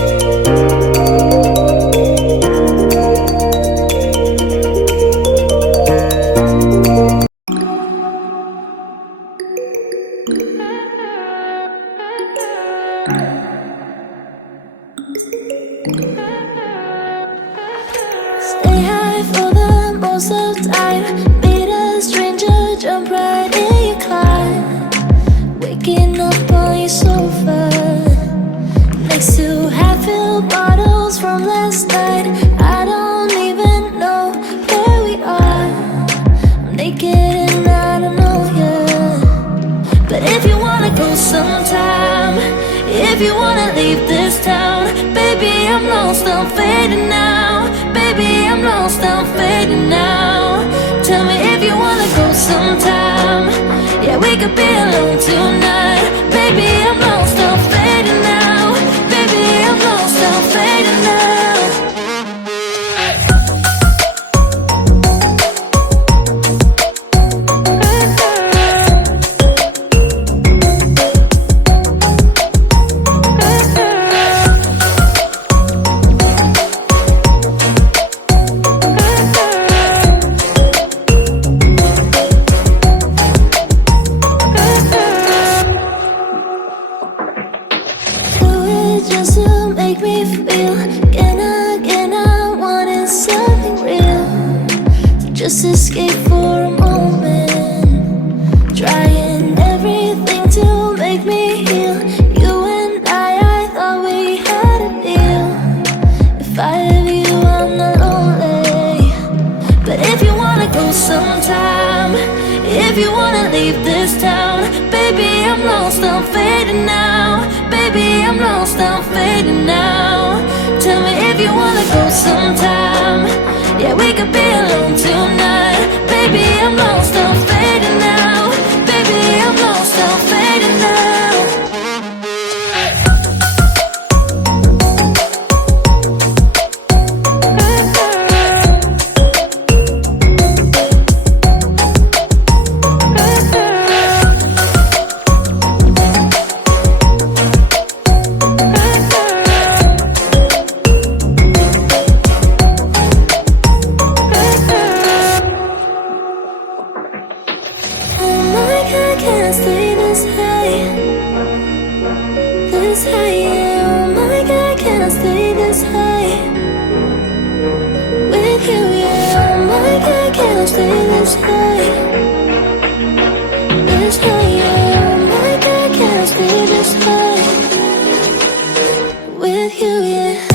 Stay high for the most of the time. Meet a stranger, jump right in your car. Waking up on your sofa next to half-filled bottles from last night. I don't even know where we are. I'm naked and I don't know you. But if you wanna go sometime, if you wanna leave this town, baby, I'm lost, I'm fading now. Baby, I'm lost, I'm fading now. Tell me if you wanna go sometime. Yeah, we could be alone tonight. Baby, I'm lost, I'm fading now. Baby, I'm lost, I'm fading now. Just to make me feel again, I wanted something real. So just escape for a moment, trying everything to make me heal. You and I thought we had a deal. If I have you, I'm not lonely. But if you wanna go sometime, if you wanna leave this town, baby, I'm lost, I'm fading now. Baby, I'm lost, I'm fading now. Tell me if you wanna go sometime. Yeah, we could be alone tonight. Baby, I'm lost, I'm fading now. Baby, I'm lost, I'm fading now. Can't stay this high, yeah. Oh my God, can I stay this high with you, yeah. Oh my God, can I stay this high, yeah. Oh my God, can I stay this high with you, yeah.